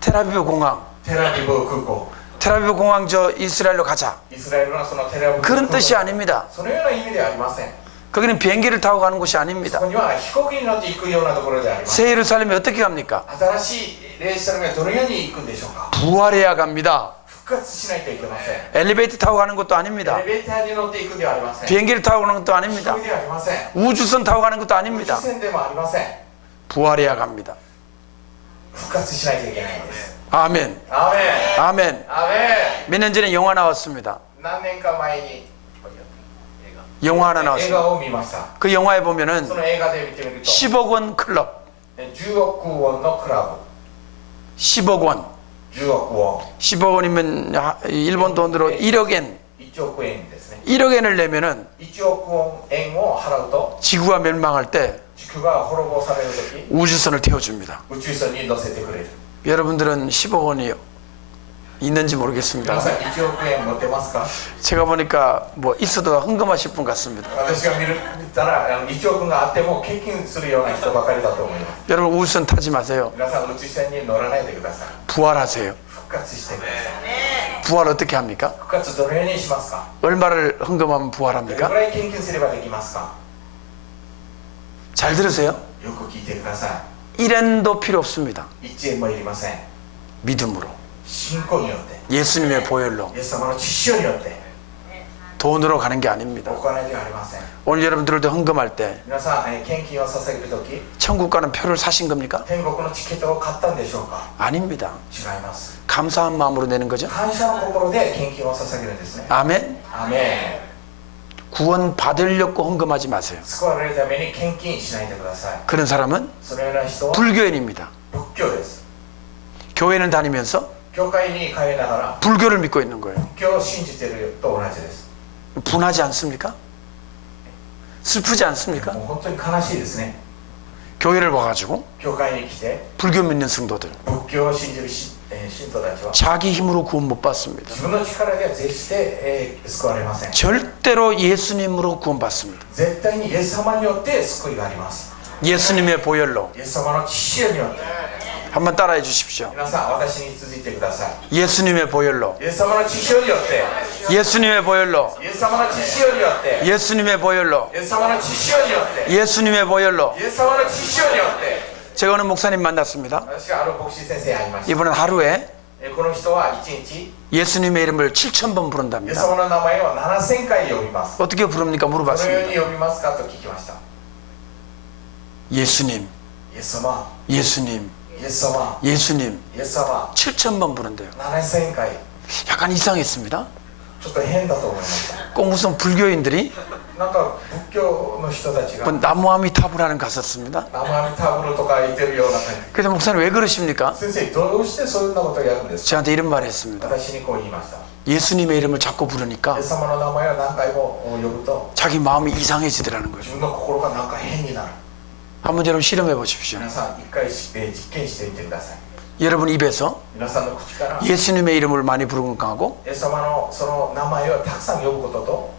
테라비브 공항. う。テラビブ空港。 테라비브 공항 저 이스라엘로 가자. イスラエルのそのテラビブ 그런 空 뜻이 港。 아닙니다. そのような意味ではありません。 거기는 비행기를 타고 가는 곳이 そ 아닙니다. こには飛行機に乗って行くようなところであります。 새 예루살렘에 어떻게 갑니까? 新しいイエルサレムはどのように行くんでしょうか。 부활해야 갑니다. 復活しないといけません。 엘리베이터 타고 가는 것도 아닙니다. エレベーターに乗っていくんではありません。 비행기를 타고 가는 것도 飛 아닙니다. 行機ではありません。 우주선 타고 가는 것도 宇宙 아닙니다. 船でもありません。 부활해야 갑니다. 復活しないといけないんです。 아멘. アーメン。 아멘. アーメン。 몇 년 전에 영화 나왔습니다. 何年か前に 영화 하나 映 나왔습니다. 画を見ました。 그 영화에 そ 보면은 の映画で見てみると 10억 원 클럽, 10億ウォンのクラ 10억 원. ブ、10億ウォン、 10억 원이면 일본 돈으로 1억 엔. 1億円ですね。 1억 엔을 내면은 1億ウォン円を払うと、 지구가 멸망할 때 地球が滅ぼされるとき、 우주선을 태워줍니다. 宇宙船に乗せてくれる。 여러분들은 10억 원이 있는지 皆 모르겠습니다. さん1億円持ってますか？ 제가 보니까 뭐 있어도 흥금하실 분 같습니다. 私が見たら1億があっても献金するような人ばかりだと思います。 여러분 우주선 타지 마세요. 皆さん宇宙船に乗らないでください。 부활하세요. 復活してください。 부활 어떻게 합니까? 復活どのようにしますか？ 얼마를 흥금하면 どれぐ 부활합니까? らい献金すればできますか？ 잘 들으세요. よく聞いてくださ 1엔도 필요 없습니다. い。1円もいりません。 믿음으로. 信仰によって、 예수님의 보혈로. イエス様の血潮によって、 돈으로 가는 게 아닙니다. お金ではありません。 오늘 여러분들도 흥금할 때 皆さん、献金を捧げるとき、 천국 가는 표를 사신 겁니까? 天国のチケットを買ったんでしょうか？ 아닙니다. 違います。 감사한 마음으로 내는 거죠. 感謝の心で献金を捧げるんですね。 아멘. アメン。 구원 받으려고 흥금하지 마세요. 救われるために献金しないでください。 그런 사람은 そのような人は 불교인입니다. 仏教です。 교회는 다니면서 教会に通いながら 불교를 믿고 있는 거예요. 仏教を信じていると同じです。 분하지 않습니까? 슬프지 않습니까? もう本当に悲しいですね。 교회를 와가지고 教会に来て 불교 믿는 성도들 仏教を信じる信徒たちは 자기 힘으로 구원 못 받습니다. 自分の力では絶して、救われません。 절대로 예수님으로 구원 받습니다. 絶対にイエス様によって救いがあります。 예수님의 보혈로 イエス様の血潮によって。 한번 따라해 주십시오. 皆さん、私に続いてください。 예수님의 보혈로 イエス様の血潮によって、 예수님의 보혈로 イエス様の血潮によって、 예수님의 보혈로 イエス様の血潮によって、 예수님의 보혈로 イエス様の血潮によって。 제가 오늘 목사님 만났습니다. 私がある牧師先生に会いました。 이분은 하루에 この人は1日 예수님의 이름을 7,000번 イエス 부른답니다. 様の名前を7000回呼びます。 어떻게 부릅니까? どのよう 물어봤습니다. に呼びますかと聞きました。 예수님, イエス様、 예수님, イエス様、 예수님 イエス様、 7,000번 부른대요. 7000回。 약간 이상했습니다. ちょっと変だと思いました。 꼭 무슨 불교인들이 なんか仏教の人たちが 뭐 나무아미타불하는 갔었습니다. 生アミタブルとか言ってるような感じ。 그래서 목사님 왜 그러십니까? 先生、どうしてそういうようなことをやるんですか？ 저한테 이런 말을 했습니다. 私にこう言いました。 예수님의 이름을 자꾸 イ 부르니까 エス様の名前を何回も呼ぶと 자기 마음이 이상해지더라는 거예요. 自分の心がなんか変になる。 한번 여러분 실험해 보십시오. 皆さん、一回実験してみてください。 여러분 입에서 皆さんの口から 예수님의 이름을 많이 부르는 거하고 イエス様のその名前をたくさん呼ぶことと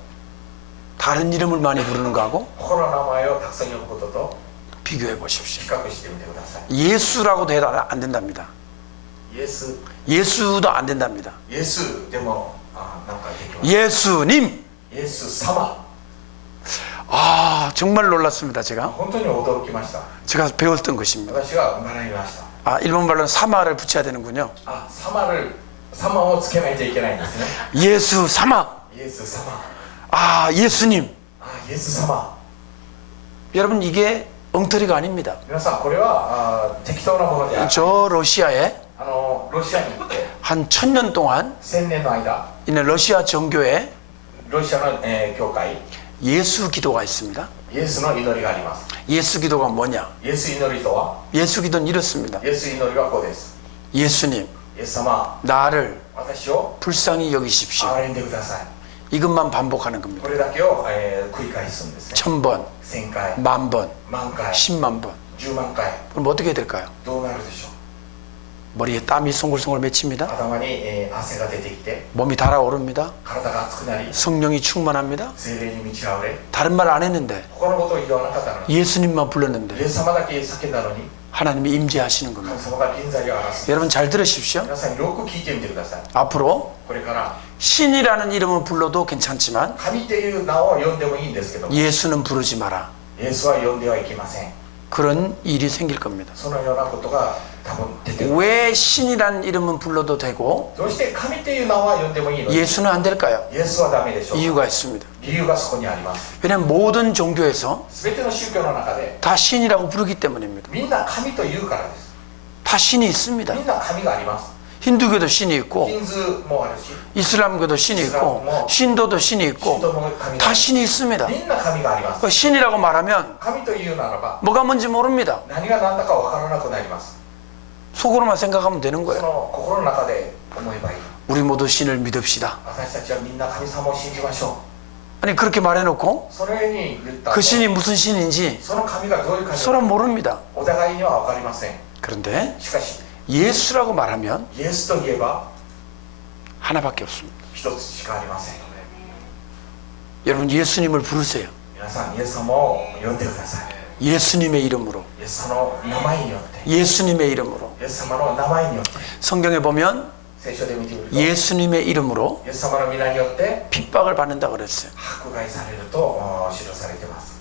다른 이름을 많이 부르는 거하고 他の名前をたくさん呼ぶことと 비교해 보십시오. 比較してみてください。 예수라고도 해도 안 된답니다. イエス、 예수도 안 된답니다. イエスでもなんかできます。 예수님. イエス様。 아 정말 놀랐습니다. 제가 本当に驚きました。 제가 배웠던 것입니다. 私が学びました。 아 일본 말로는 사마를 붙여야 되는군요. 様をつけないといけないんですね。 예수 사마. イエス様。 아 예수님. イエス様。 여러분 이게 엉터리가 아닙니다. 皆さん、これは適当なものである。 저 러시아에 ロシアに行って 한 1000년 동안 1000年の間、 있는 러시아 정교에 ロシアの、教会、 예수 기도가 있습니다. イエスの祈りがあります。 예수 기도가 뭐냐? イエス祈りとは、 예수 기도는 이렇습니다. イエス祈りはこうです。 예수님 イエス様、 나를 私を 불쌍히 여기십시오. 憐れんでください。 이것만 반복하는 겁니다. これだけを、繰り返すんですね。 1000번, 1000回、 10,000번, 万回、 10만 번. 10万回、 그럼 어떻게 해야 될까요? どうなるでしょう。 머리에 땀이 송글송글 맺힙니다. 頭に、汗が出てきて、 몸이 달아오릅니다. 体が熱くなり、 성령이 충만합니다. 精霊に満ち溢れ、 다른 말 안 했는데 他のことを言わなかったのに、 예수님만 イエ 불렀는데 ス様だけ叫んだのに、 하나님이 임재하시는 神 겁니다. 様が臨在を表す。 여러분 잘 들으십시오. 皆さん、よく聞いてみてください。 앞으로 これから、 신이라는 이름을 불러도 괜찮지만 神っていう名を呼んでもいいんですけども、イ 예수는 부르지 마라. エスは呼んではいけません。 그런 일이 생길 겁니다. そのようなことが多分出てくる。 왜 신이라는 이름은 불러도 되고 どうして神っていう名は呼んでもいいのに、 예수는 안 될까요? イエスはダメでしょう。 이유가 있습니다. 理由がそこにあります。 왜냐하면 모든 종교에서 すべての宗教の中で、 다 신이라고 부르기 때문입니다. みんな神と言うからです。 다 신이 있습니다. みんな神があります。 힌두교도 신이 있고 ヒンズーもあるし 이슬람교도 신이 있고 신도도 신이 神 있고 道も神 다 が 신이 있습니다. みんな神があります 그 신이라고 말하면 神というならば 뭐가 뭔지 모릅니다. 何が何だか分からなくなります 속으로만 생각하면 되는 そ 거예요. の心の中で思えばいい 우리 모두 신을 믿읍시다. 私たちはみんな神様を信じましょ 아니 그렇게 말해놓고 うそのように言った後 그 신이 무슨 신인지 その神がどういう神か 서로 모릅니다. お互いには分かりません 그런데 しかし 예수라고 말하면 イエスといえば 하나밖에 없습니다. 一つしかありません 여러분 예수님을 부르세요. 皆さんイエス様を呼んでください 예수님의 이름으로 イエス様の名前によって 예수님의 이름으로 イエス様の名前によって 성경에 보면 聖書で見てみると 예수님의 이름으로 イエス様の皆によって 핍박을 받는다고 그랬어요. 迫害されると記されています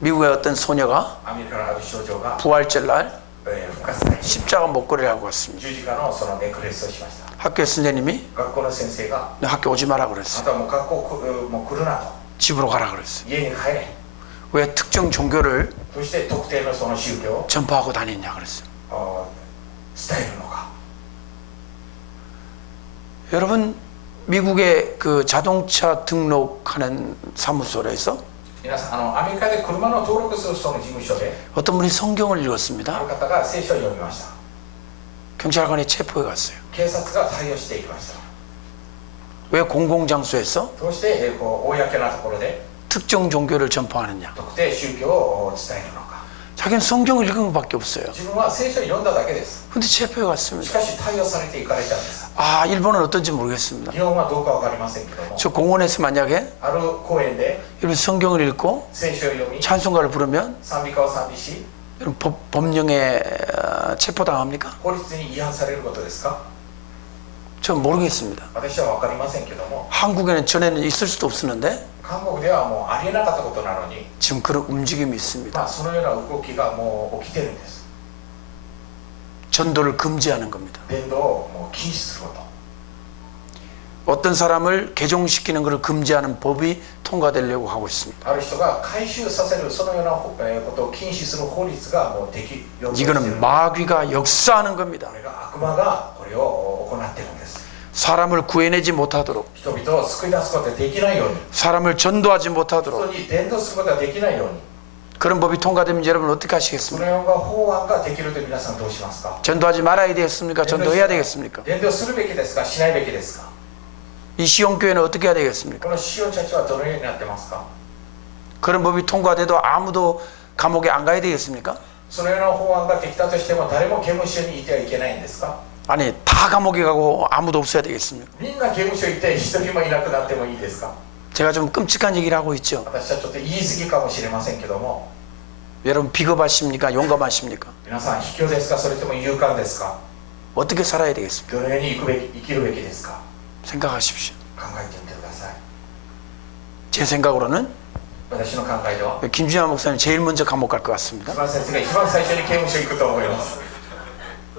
미국의 어떤 소녀가 アメリカのある少女が 부활절날 復活祭に 십자가 목걸이를 하고 왔습니다. 十字架のそのネックレスをしました 학교 선생님이 学校の先生が 너 학교 오지 마라 あ 그랬어요. なたはもう学校もう来るなと 집으로 가라 그랬어요. 家に帰れ 왜 특정 종교를 そして特定のその宗教を 전파하고 다니냐 그랬어요. 伝えるのか 여러분 미국의 그 자동차 등록하는 사무소에서 皆さんアメリカで車の登録するその事務所で 어떤 분이 성경을 あ 읽었습니다. る方が聖書を読みました 경찰관이 체포해 갔어요. 警察が対応していきました 왜 공공장소에서 どうして公なところで 특정 종교를 전파하느냐. 特定宗教を伝えるのか 자기는 성경을 읽은 것밖에 없어요. 自分は聖書を読んだだけです 근데 체포해 し 갔습니다. かし対応されていかれたんです 아 일본은 어떤지 모르겠습니다. 日本はどうか分かりませんけども 저 공원에서 만약에 ある公園で 여러분 성경을 읽고 聖書を読み 찬송가를 부르면 賛美歌を賛美し 여러분 법령에 체포당합니까? 法律に違反されることですか 전 모르겠습니다. 私は分かりませんけども 한국에는 전에는 있을 수도 없었는데 韓国ではもうありえなかったことなのに 지금 그런 움직임이 있습니다. そのような動きがもう起きてるんです 전도를 금지하는 겁니다. 伝道をもう禁止すること 어떤 사람을 개종시키는 것을 금지하는 법이 통과되려고 하고 있습니다. ある人が回収させるそのようなことを禁止する法律がもう適用している 이거는 마귀가 역사하는 겁니다. これが悪魔がこれを行っているんです 사람을 구해내지 못하도록 人々を救い出すことができないように 사람을 전도하지 人 못하도록 に伝道することができないように 그런 법이 통과되면 여러분 어떻게 その 하시겠습니까? ような法案ができると皆さんどうしますか 전도하지 말아야 되겠습니까? 전도해야 되겠습니까? 伝道するべきですかしないべきですか 이 시온교회는 어떻게 해야 되겠습니까? このシオンチャーチはどのようになってますか 그런 법이 통과돼도 아무도 감옥에 안 가야 되겠습니까? そのような法案ができたとしても誰も刑務所にいてはいけないんですか 아니 다 감옥에 가고 아무도 없어야 되겠습니까? みんな刑務所にいて一人もいなくなってもいいですか 제가 좀 끔찍한 얘기를 하고 있죠. 私はちょっと言い過ぎかもしれませんけども 여러분 비겁하십니까? 용감하십니까? 皆さん卑怯ですかそれとも勇敢ですか 어떻게 살아야 되겠습니까? どのように生きるべきですか 생각하십시오. 考えてみてください 제 생각으로는 私の考えでは 김준환 목사님 제일 먼저 감옥 갈 것 같습니다. 一番先生が一番最初に刑務所行くと思います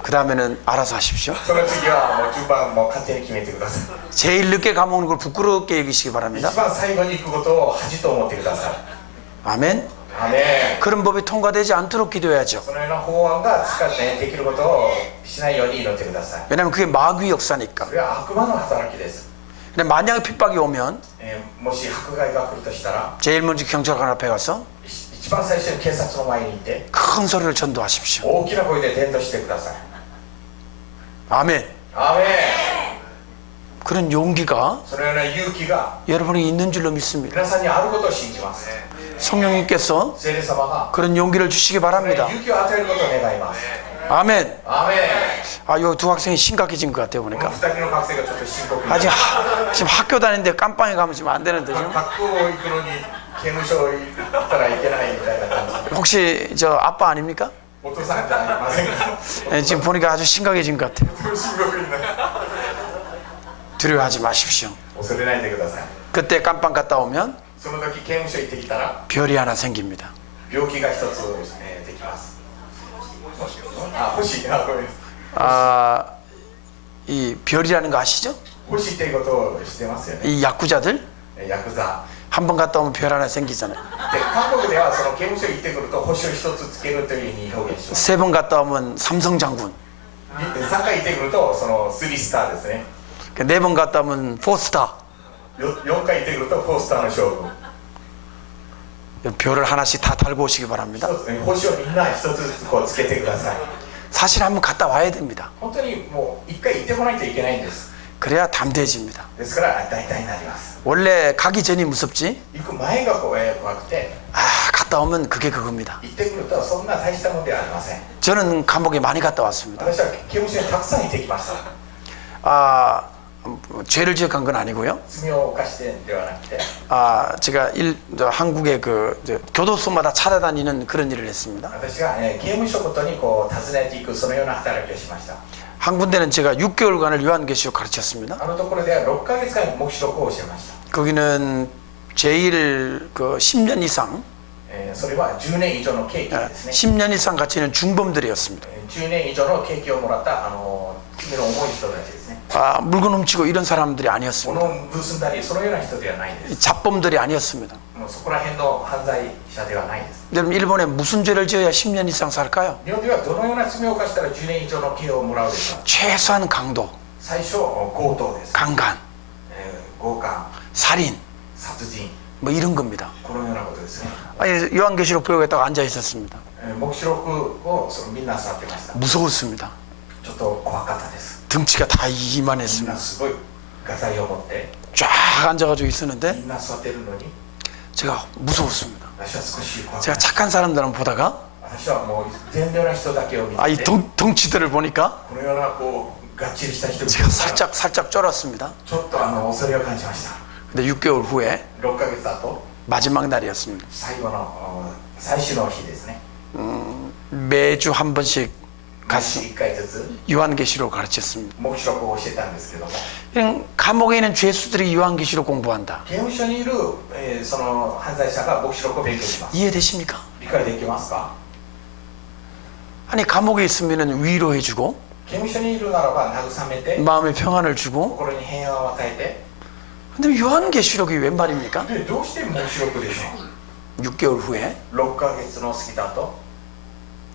그 다음에는 알아서 하십시오. その次はもう順番も勝手に決めてください 제일 늦게 감옥 오는 걸 부끄럽게 여기시기 바랍니다. 一番最後に行くことを恥と思ってください 아멘. アメン 그런 법이 통과되지 않도록 기도해야죠. そのような法案が使ってできることをしないように祈ってください 왜냐하면 그게 마귀 역사니까. それは悪魔の働きです 근데 만약에 핍박이 오면 もし迫害が来るとしたら 제일 먼저 경찰관 앞에 가서 一番最初に警察の前に行って 큰 소리를 전도하십시오. 大きな声で伝道してください 아멘. アメン 그런 용기가 そのような勇気が 여러분이 있는 줄로 믿습니다. 皆さんにあることを信じます 성령님께서 聖霊様が 그런 용기를 주시기 바랍니다. 勇気を与えることを願います 아멘. アメン 아, 요 두 학생이 심각해진 것 같아요 この 보니까. 2人の学生がちょっと深刻にな 아직 지금 학교 다니는데 깜빵에 가면 지금 안 되는데 지금. 学校行くのに刑務所行ったらいけないみたいな感じ 혹시 저 아빠 아닙니까? お父さんじゃありませんか 예, 지금 보니까 아주 심각해진 것 같아요. 深刻になる 두려워하지 마십시오. 恐れないでください 그때 깜빵 갔다 오면 その時刑務所行ってきたら 별이 하나 생깁니다. 病気が一つできますあ、星あ、ごめん 아, 이 별이라는 거 아시죠? 星っていうことを知ってますよね 이 야쿠자들 ヤクザ 한 번 갔다 오면 별 하나 생기잖아요. で韓国ではその刑務所に行ってくると星を一つつけるというふうに表現します 세 번 갔다 오면 삼성 장군. 3回行ってくるとその3スターですね。 4번 갔다 오면 4스타. 4回行ってくると4スターの勝負。 별을 하나씩 다 달고 오시기 바랍니다. 一つ星をみんな一つずつこうつけてください。 사실 한번 갔다 와야 됩니다. 本当にもう1回行ってこないといけないんです。 그래야 담대해집니다. ですから大体になります。 원래 가기 전이 무섭지? 行く前が怖くて、 갔다 오면 그게 그겁니다. 行ってくるとそんな大したものではありません。 저는 감옥에 많이 갔다 왔습니다. 私は刑務所にたくさん行ってきました。 죄를 지역한 건 아니고요. 罪を犯してではなくて、 제가 한국의 교도소마다 찾아다니는 그런 일을 했습니다. 私が、刑務所ごとにこう訪ねていくそのような働きをしました。 한 군데는 제가 6개월간을 요한계시록 가르쳤습니다. あのところでは6ヶ月間黙示録を教えました。 거기는 제일 10년 이상, それは10年以上の刑期ですね。 10년 이상 같이 있는 중범들이었습니다. 10年以上の刑期をもらった罪の重い人たちですね。 물건 훔치고 이런 사람들이 아니었습니다. 物を盗んだりそのような人ではないです。 잡범들이 아니었습니다. もうそこら辺の犯罪者ではないです。 여러분 일본에 무슨 죄를 지어야 10년 이상 살까요? 日本ではどのような罪を犯したら10年以上の刑をもらうでしょう。 최소한 강도, 最初強盗です。 강간, 強姦、 살인 殺人、 뭐 이런 겁니다. このようなことですね。 요한계시록 배우겠다고 앉아 있었습니다. 黙示録をみんな触ってました。 무서웠습니다. ちょっと怖かったです。 등치가 다 みん 이만했습니다. なすごい画材を持って 쫙 앉아가지고 있었는데 みんな座ってるのに 제가 무서웠습니다. 私は少し怖かっ 제가 た。 착한 사람들만 보다가 私はもう善良な人だけを見 이 て、 덩치들을 보니까 このようなこうがっちりした人々 제가 が 살짝 쫄았습니다. ちょっと恐れを感じました。 근데 6개월 후에 6ヶ月後 마지막 날이었습니다. 最後の最終の日ですね。 매주 한 번씩 毎週1回ずつ 요한계시록 가르쳤습니다. 黙示録を教えたんですけども、 그냥 감옥에 있는 죄수들이 요한계시록 공부한다. 刑務所にいる、その犯罪者が黙示録を勉強します。 이해되십니까? 理解できますか？ 아니 감옥에 있으면 위로해주고 刑務所にいるならば慰めて、 마음에 평안을 주고 心に平安を与え 근데 요한계시록이 웬 말입니까? て、でどうして黙示録でしょ 6개월 후에 う。6ヶ月の過ぎた後、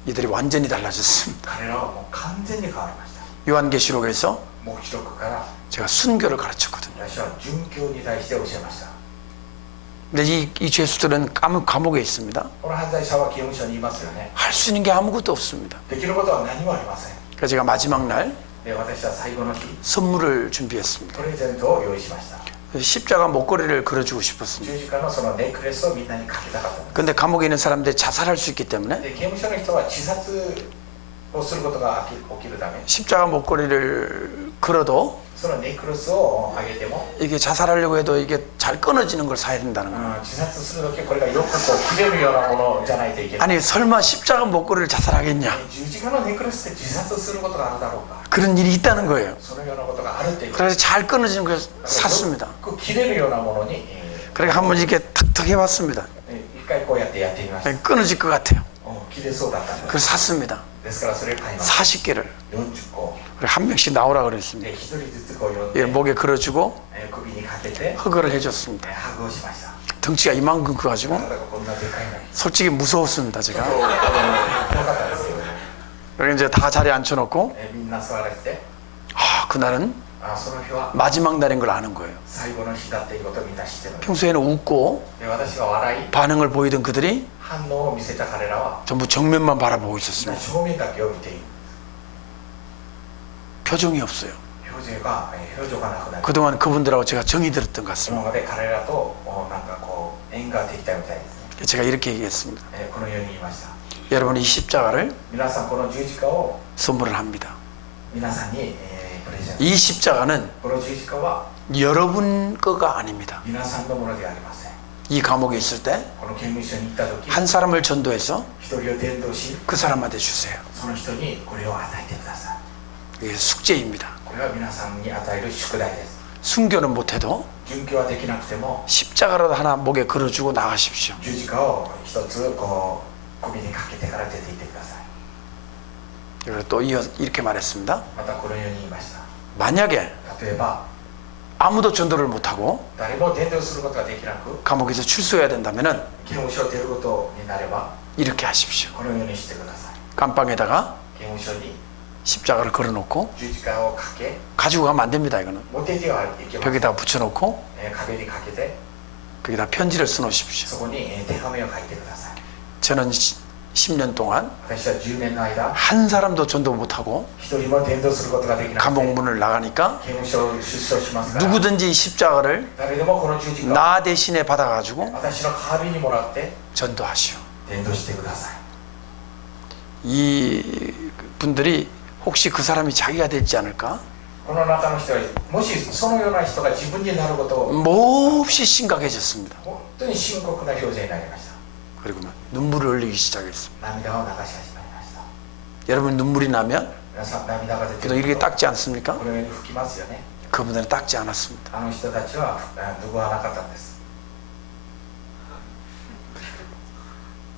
이들이 완전히 달라졌습니다. 彼らはもう完全に変わりました。 요한계시록에서 黙示録から 제가 순교를 가르쳤거든요. 私は殉教に対して教えました。 근데 이 죄수들은 감옥에 있습니다. この犯罪者は刑務所にいますよね。 할 수 있는 게 아무것도 없습니다. できることは何もありません。 그래서 제가 마지막 날 で、私は最後の日、 선물을 준비했습니다. プレゼントを用意しました。 십자가 목걸이를 걸어주고 싶었습니다. 十字架のそのネックレスをみんなにかけたかったんです。 근데 감옥에 있는 사람들이 자살할 수 있기 때문에 で、刑務所の人は自殺をすることが起きるため、 십자가 목걸이를 걸어도 そのネックレスをあげても、 이게 자살하려고 해도 이게 잘 끊어지는 걸 사야 된다는 거예요. 自殺するときこれがよくこう切れるようなものじゃないといけない。 아니 설마 십자가 목걸이를 자살하겠냐? 十字架のネックレスで自殺することがあるだろうか。 그런 일이 있다는 거예요. そのようなことがあるっていう。 그래서 잘 끊어지는 걸 샀습니다. く切れるようなものに、 그러니까 한번 이렇게 탁탁 해봤습니다. 一回こうやってみました。 끊어질 것 같아요. 切れそうだったんです。 그래서 샀습니다. ですからそれを買いました。 40개를. 40個。 그리고 한 명씩 나오라 그랬습니다. で、一人ずつこう呼ん 예, で、 목에 걸어주고 首にかけて、 허그를 해줬습니다. ハグをしました。 덩치가 이만큼 커가지고 体がこんなでかいのに。 솔직히 무서웠습니다 제가. 怖かったですよ。 그리고 이제 다 자리에 앉혀놓고 みんな座らせて、 그날은 その日は 마지막 날인 걸 아는 거예요. 最後の日だっていうことをみんな知ってるので、 평소에는 웃고 私が笑い、 반응을 보이던 그들이 反応を見せた彼らは、 전부 정면만 바라보고 みんな 있었습니다. 正面だけを見ている。 표정이 없어요. 表情がなくなる。 그동안 그분들하고 제가 정이 들었던 것 その 같습니다. まで彼らとなんかこう縁ができたみたいですね。 제가 이렇게 얘기했습니다. このように言いました。 여러분 이 십자가를 皆さんこの十字架を 선물을 합니다. 皆さんに、プレゼント。 이 십자가는 この十字架は 여러분 거가 아닙니다. 皆さんのものではありません。 이 감옥에 있을 때 この刑務所に行った時、 한 사람을 전도해서 一人を伝道し、 그 사람한테 주세요. その人にこれを与えてください。 이게 숙제입니다. これは皆さんに与える宿題です。 순교는 못해도 殉教はできなくても 십자가라도 하나 목에 걸어주고 나가십시오. 十字架を一つこう首にかけてから出て行ってください。 그리고 또 이렇게 말했습니다. またこのように言いました。 만약에 例えば 아무도 전도를 못하고 誰も伝道することができなく 감옥에서 출소해야 된다면 刑務所を出ることになれば 이렇게 하십시오. このようにしてください。 감방에다가 刑務所に 십자가를 걸어놓고 十字架をかけ 가지고 가면 안 됩니다. 이거는 持っていてはいけません。 벽에다 붙여놓고 壁にかけて 거기다 편지를 써놓으십시오. そこに手紙を書いてください。 저는 10년 동안 私は10年の間 한 사람도 전도 못하고 一人も伝道することができなくて 감옥 문을 나가니까 刑務所を出所しますから 누구든지 십자가를 誰でもこの十字架を 나 대신에 받아가지고 私の代わりにもらって 전도하시오. 伝道してください。 이 분들이 혹시 그 사람이 자기가 되지 않을까? この中の人はもしそのような人が自分になることを 몹시 심각해졌습니다. 本当に深刻な表情になりました。 그리고 눈물을 흘리기 시작했습니다. 涙を流し始まりました。 여러분 눈물이 나면 皆さん涙が出て 그래도 く 이렇게 ると 닦지 않습니까? このように吹きますよね。 그분들은 닦지 않았습니다. あの人たちは拭わなかったんです。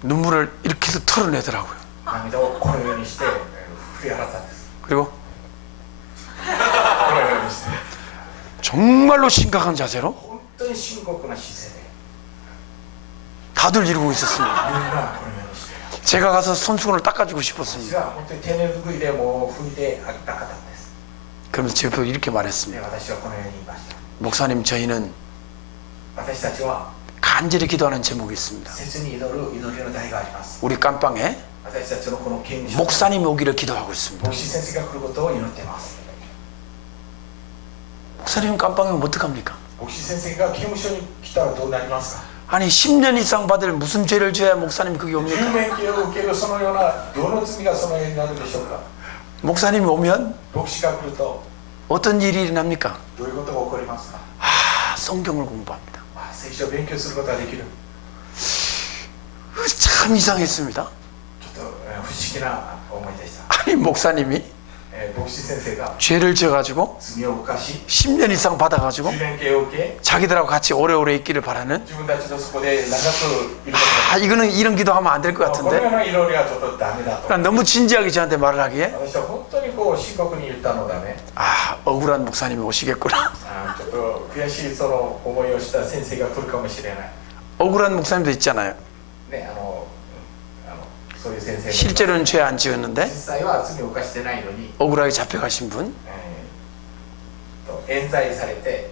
눈물을 이렇게도 털어내더라고요. 涙をこのようにして振り払ったんです。 그리고 このようにして 정말로 심각한 자세로 本当に深刻な姿勢で 다들 이러고 있었습니다. みんなこのようにして 제가 가서 손수건을 닦아주고 私 싶었습니다. は本当に手ぬぐいでもう拭いてあげたかったんです。 그러면서 제가 이렇게 で 말했습니다. 私はこのように言いました。 목사님, 저희는 私たちは 간절히 기도하는 제목이 있습니다. 切に祈る祈りの題があります。 우리 깜빵에 私たちのこの刑務所 목사님이 오기를 기도하고 있습니다. 牧師先生が来ることを祈っています。 목사님 깜빵에 오면 어떡합니까? 牧師先生が刑務所に来たらどうなりますか。 아니 10년 이상 받을 무슨 죄를 져야 목사님 그게 10 옵니까? 年刑を受けるそのようなどの罪がそのようになるでしょうか。 목사님이 오면 牧師が来ると 어떤 일이 일어납니까? どういうことが起こりますか。 성경을 공부합니다. 聖書を勉強することができる。 참 이상했습니다. ちょっと不思議な思いでした。 아니 목사님이 牧師先生が 죄를 지어가지고 罪を犯し 10년 이상 받아가지고 10年刑を受け 자기들하고 같이 오래오래 있기를 바라는 自分たちのそこで長くいるこ 이거는 이런 기도하면 안 될 것 とこのよ 같은데 うな祈りはちょっとダメだと。 그러니까 너무 진지하게 저한테 말을 하기에 私は本当にこう深刻に言ったのだね。 억울한 목사님이 오시겠구나. ちょっと悔しいその思いをした先生が来るかもしれない。 억울한 목사님도 있잖아요. ね、そういう先生が 실제로는 죄 안 実 지었는데 際は罪を犯してないのに、 억울하게 잡혀가신 분. 冤罪されて、